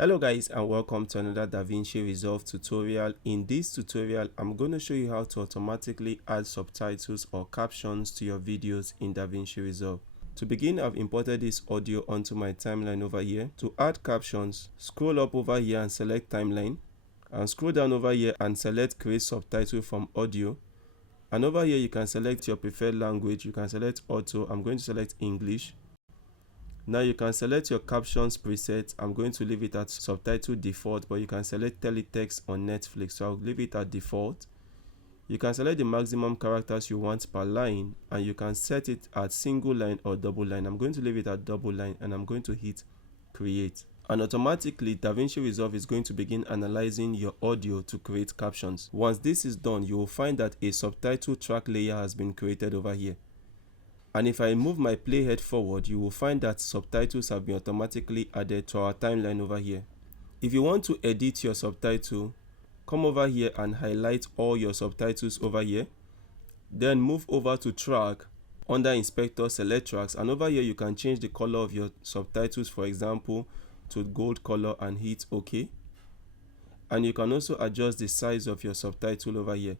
Hello guys, and welcome to another DaVinci Resolve tutorial. In this tutorial, I'm going to show you how to automatically add subtitles or captions to your videos in DaVinci Resolve. To begin, I've imported this audio onto my timeline over here. To add captions, scroll up over here and select timeline, and scroll down over here and select create subtitle from audio. And over here you can select your preferred language. You can select auto. I'm going to select English. Now you can select your captions preset. I'm going to leave it at subtitle default, but you can select teletext on Netflix, so I'll leave it at default. You can select the maximum characters you want per line, and you can set it at single line or double line. I'm going to leave it at double line, and I'm going to hit create. And automatically DaVinci Resolve is going to begin analyzing your audio to create captions. Once this is done, you will find that a subtitle track layer has been created over here. And if I move my playhead forward, you will find that subtitles have been automatically added to our timeline over here. If you want to edit your subtitle, come over here and highlight all your subtitles over here. Then move over to track. Under inspector, select tracks, and over here you can change the color of your subtitles, for example, to gold color, and hit OK. And you can also adjust the size of your subtitle over here.